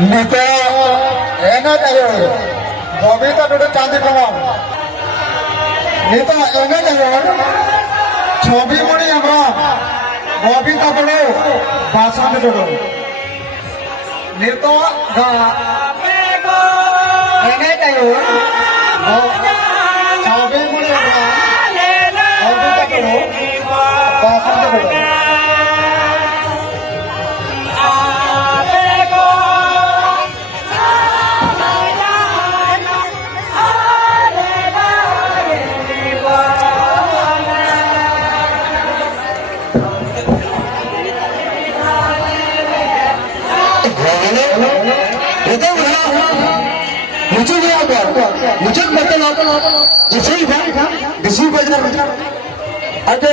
Nito, enak ayo. Bobita duduk cantik kamu. Nito, enak ayo. Chobi muni amra. Bobita duduk, basan duduk. Nito, enak ayo. Chobi muni amra. Bobita duduk, basan duduk. मुझे बताओ जैसे ही था किसी बजा अरे